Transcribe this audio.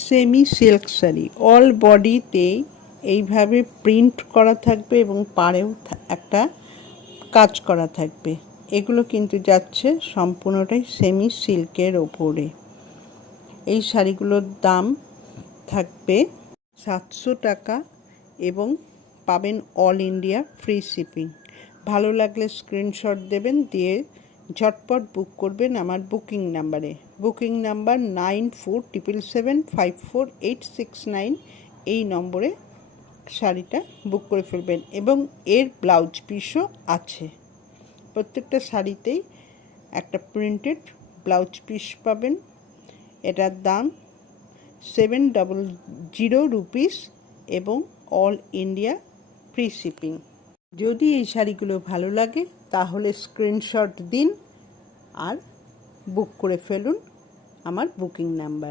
Semi silk sari all বডিতে এইভাবে print করা থাকবে এবং পাড়েও একটা কাজ করা থাকবে। এগুলো কিন্তু যাচ্ছে সম্পূর্ণটাই সেমি সিল্কের ওপরে। এই শাড়িগুলোর দাম থাকবে 700 টাকা এবং পাবেন অল ইন্ডিয়া ফ্রি শিপিং। ভালো লাগলে স্ক্রিনশট দেবেন, দিয়ে ঝটপট বুক করবেন আমার বুকিং নাম্বারে। Booking number 9477754869। এই নম্বরে শাড়িটা বুক করে ফেলবেন এবং এর ব্লাউজ পিসও আছে। প্রত্যেকটা শাড়িতেই একটা প্রিন্টেড ব্লাউজ পিস পাবেন। এটার দাম 700 রুপিস এবং অল ইন্ডিয়া ফ্রি শিপিং। যদি এই শাড়িগুলো ভালো লাগে তাহলে স্ক্রিনশট দিন আর বুক করে ফেলুন আমার বুকিং নাম্বার।